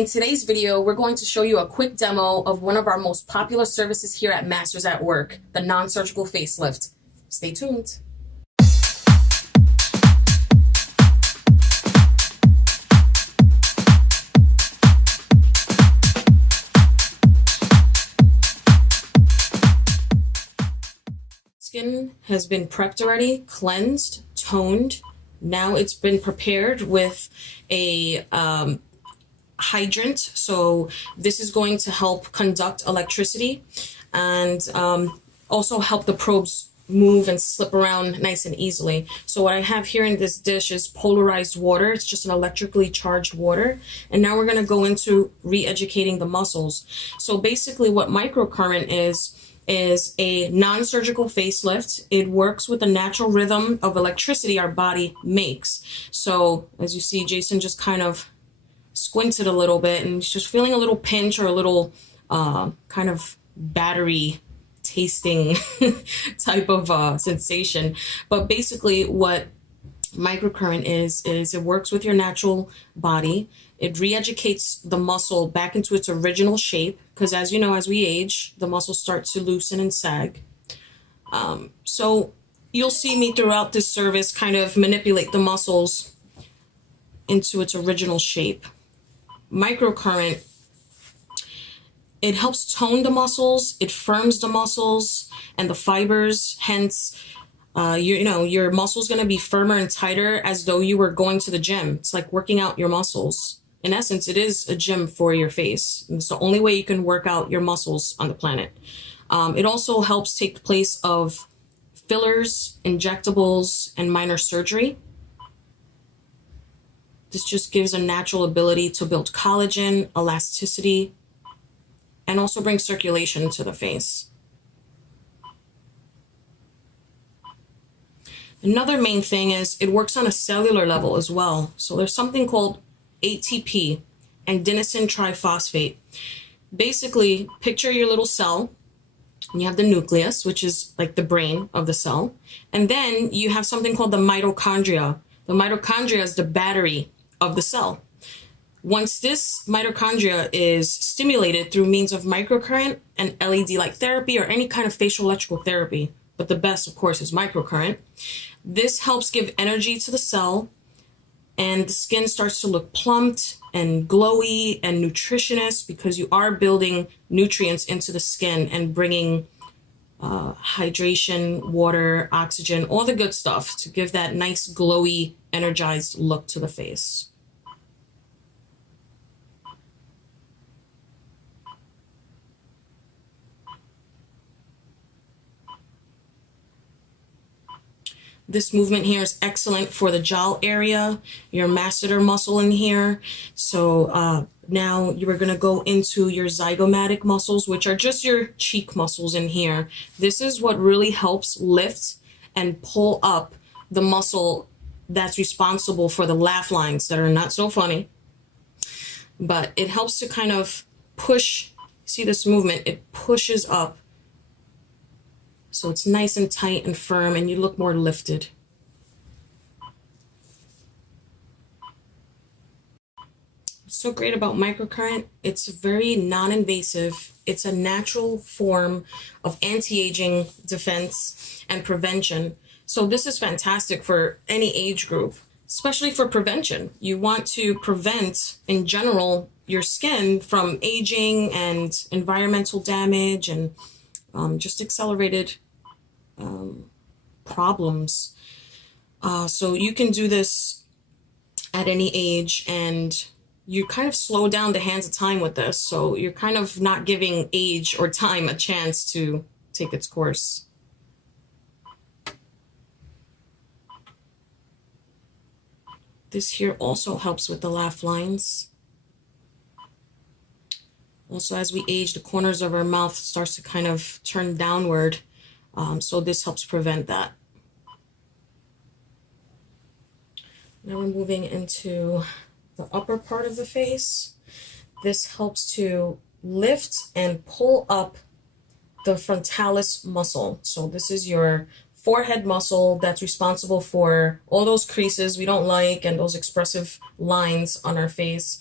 In today's video, we're going to show you a quick demo of one of our most popular services here at Masters at Work, the non-surgical facelift. Stay tuned. Skin has been prepped already, cleansed, toned. Now it's been prepared with a hydrant, so this is going to help conduct electricity and also help the probes move and slip around nice and easily. So what I have here in this dish is polarized water. It's just an electrically charged water, and now we're going to go into re-educating the muscles. So basically what microcurrent is a non-surgical facelift. It works with the natural rhythm of electricity our body makes. So as you see, Jason just kind of squinted a little bit and he's just feeling a little pinch or a little kind of battery tasting type of sensation. But basically what microcurrent is it works with your natural body. It re-educates the muscle back into its original shape, because as you know, as we age, the muscles start to loosen and sag. So you'll see me throughout this service kind of manipulate the muscles into its original shape. Microcurrent, it helps tone the muscles, it firms the muscles and the fibers, hence your muscles going to be firmer and tighter as though you were going to the gym. It's like working out your muscles. In essence, it is a gym for your face. It's the only way you can work out your muscles on the planet. It also helps take the place of fillers, injectables, and minor surgery. This just gives a natural ability to build collagen, elasticity, and also bring circulation to the face. Another main thing is it works on a cellular level as well. So there's something called ATP, adenosine triphosphate. Basically, picture your little cell. You have the nucleus, which is like the brain of the cell. And then you have something called the mitochondria. The mitochondria is the battery of the cell. Once this mitochondria is stimulated through means of microcurrent and LED light therapy or any kind of facial electrical therapy, but the best, of course, is microcurrent, this helps give energy to the cell, and the skin starts to look plumped and glowy and nutritionist, because you are building nutrients into the skin and bringing hydration, water, oxygen, all the good stuff to give that nice glowy, energized look to the face. This movement here is excellent for the jowl area, your masseter muscle in here. So now you are going to go into your zygomatic muscles, which are just your cheek muscles in here. This is what really helps lift and pull up the muscle that's responsible for the laugh lines that are not so funny. But it helps to kind of push, see this movement, it pushes up. So it's nice and tight and firm, and you look more lifted. What's so great about microcurrent, it's very non-invasive. It's a natural form of anti-aging defense and prevention. So this is fantastic for any age group, especially for prevention. You want to prevent, in general, your skin from aging and environmental damage and just accelerated problems. So you can do this at any age, and you kind of slow down the hands of time with this. So you're kind of not giving age or time a chance to take its course. This here also helps with the laugh lines. Also, as we age, the corners of our mouth starts to kind of turn downward. So this helps prevent that. Now we're moving into the upper part of the face. This helps to lift and pull up the frontalis muscle. So this is your forehead muscle that's responsible for all those creases we don't like and those expressive lines on our face.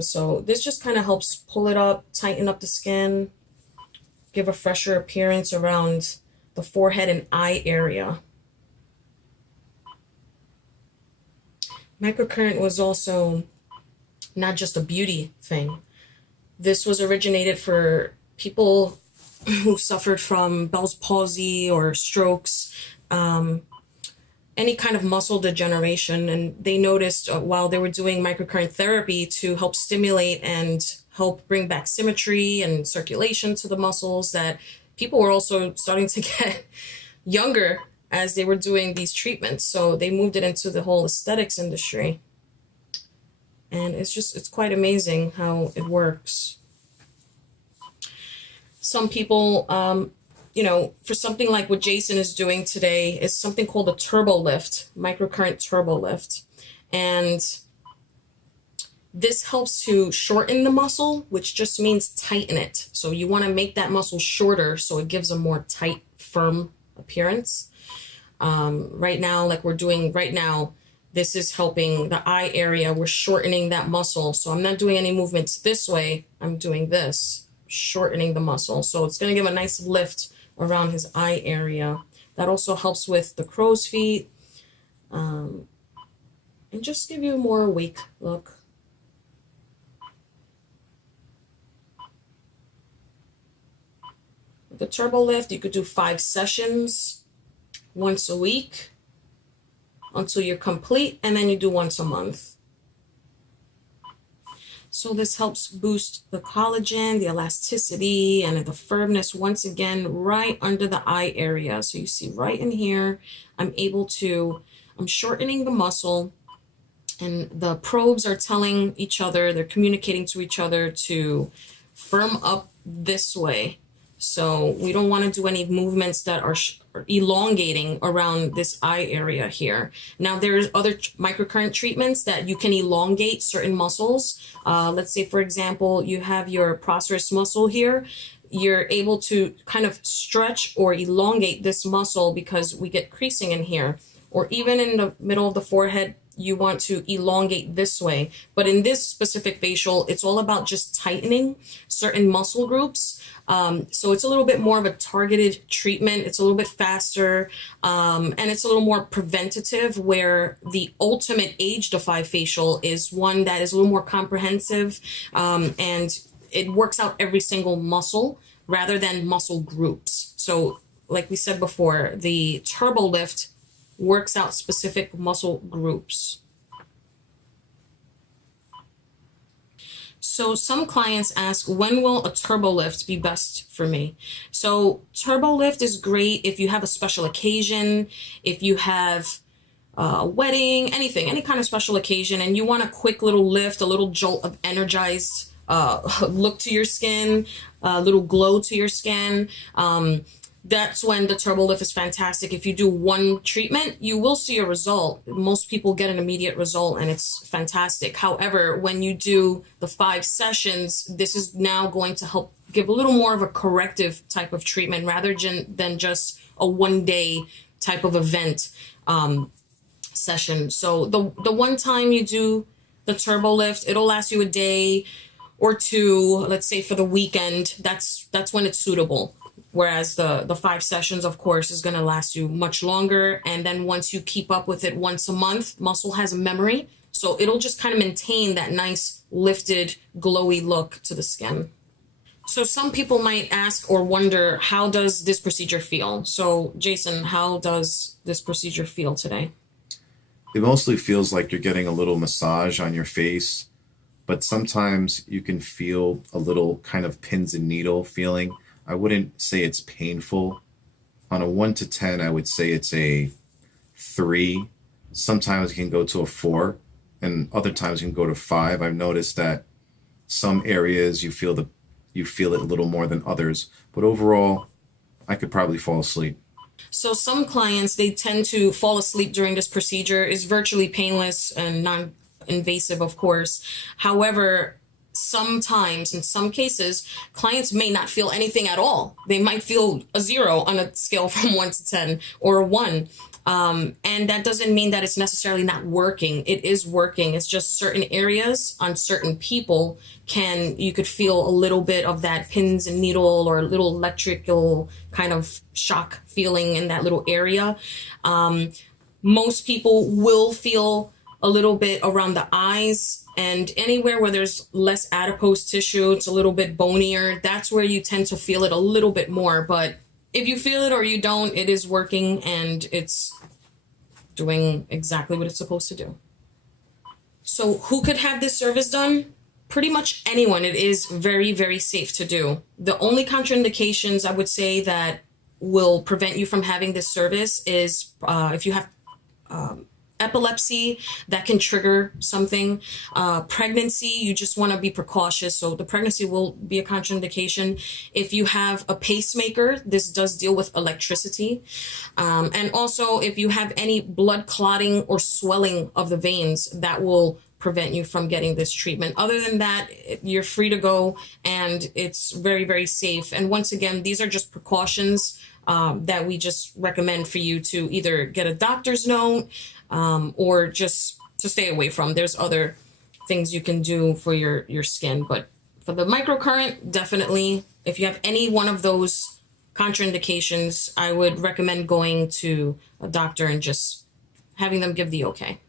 So this just kind of helps pull it up, tighten up the skin, give a fresher appearance around the forehead and eye area. Microcurrent was also not just a beauty thing. This was originated for people who suffered from Bell's palsy or strokes, any kind of muscle degeneration. And they noticed while they were doing microcurrent therapy to help stimulate and help bring back symmetry and circulation to the muscles, that people were also starting to get younger as they were doing these treatments. So they moved it into the whole aesthetics industry. And it's quite amazing how it works. Some people, for something like what Jason is doing today, is something called a turbo lift, microcurrent turbo lift. And this helps to shorten the muscle, which just means tighten it. So you want to make that muscle shorter so it gives a more tight, firm appearance. Right now, like we're doing right now, this is helping the eye area. We're shortening that muscle. So I'm not doing any movements this way. I'm doing this, shortening the muscle. So it's going to give a nice lift around his eye area. That also helps with the crow's feet, and just give you a more awake look. With the turbo lift, you could do 5 sessions once a week until you're complete, and then you do once a month. So this helps boost the collagen, the elasticity, and the firmness once again right under the eye area. So you see right in here, I'm shortening the muscle, and the probes are telling each other, they're communicating to each other to firm up this way. So we don't want to do any movements that are elongating around this eye area here. Now there's other microcurrent treatments that you can elongate certain muscles. Let's say, for example, you have your procerus muscle here. You're able to kind of stretch or elongate this muscle because we get creasing in here. Or even in the middle of the forehead, you want to elongate this way. But in this specific facial, it's all about just tightening certain muscle groups. So it's a little bit more of a targeted treatment. It's a little bit faster, and it's a little more preventative, where the ultimate age defy facial is one that is a little more comprehensive, and it works out every single muscle rather than muscle groups. So like we said before, the turbo lift works out specific muscle groups. So some clients ask, when will a turbo lift be best for me? So turbo lift is great if you have a special occasion, if you have a wedding, anything, any kind of special occasion, and you want a quick little lift, a little jolt of energized look to your skin, a little glow to your skin. That's when the turbo lift is fantastic. If you do one treatment, you will see a result. Most people get an immediate result, and it's fantastic. However, when you do the 5 sessions, this is now going to help give a little more of a corrective type of treatment rather than just a one-day type of event session. So the one time you do the turbo lift, it'll last you a day or two, let's say for the weekend. That's when it's suitable. Whereas the 5 sessions, of course, is going to last you much longer. And then once you keep up with it once a month, muscle has a memory. So it'll just kind of maintain that nice lifted, glowy look to the skin. So some people might ask or wonder, how does this procedure feel? So Jason, how does this procedure feel today? It mostly feels like you're getting a little massage on your face, but sometimes you can feel a little kind of pins and needle feeling. I wouldn't say it's painful. On a 1 to 10, I would say it's a 3. Sometimes it can go to a 4, and other times it can go to 5. I've noticed that some areas you feel it a little more than others, but overall, I could probably fall asleep. So some clients, they tend to fall asleep during this procedure. It's virtually painless and non-invasive, of course. However, sometimes, in some cases, clients may not feel anything at all. They might feel a 0 on a scale from 1 to 10 or a 1. And that doesn't mean that it's necessarily not working. It is working. It's just certain areas on certain people you could feel a little bit of that pins and needle or a little electrical kind of shock feeling in that little area. Most people will feel a little bit around the eyes, and anywhere where there's less adipose tissue, it's a little bit bonier. That's where you tend to feel it a little bit more. But if you feel it or you don't, it is working and it's doing exactly what it's supposed to do. So who could have this service done? Pretty much anyone. It is very, very safe to do. The only contraindications I would say that will prevent you from having this service is if you have epilepsy, that can trigger something. Pregnancy, you just want to be precautious. So the pregnancy will be a contraindication. If you have a pacemaker, this does deal with electricity. And also if you have any blood clotting or swelling of the veins, that will prevent you from getting this treatment. Other than that, you're free to go, and it's very, very safe. And once again, these are just precautions that we just recommend for you to either get a doctor's note or just to stay away from. There's other things you can do for your skin, but for the microcurrent, definitely, if you have any one of those contraindications, I would recommend going to a doctor and just having them give the okay.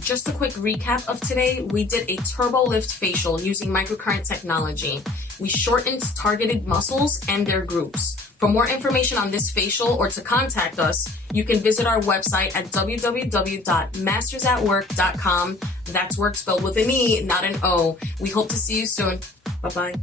Just a quick recap of today. We did a turbo lift facial using microcurrent technology. We shortened targeted muscles and their groups. For more information on this facial or to contact us, you can visit our website at www.mastersatwork.com. That's work spelled with an E, not an O. We hope to see you soon. Bye-bye.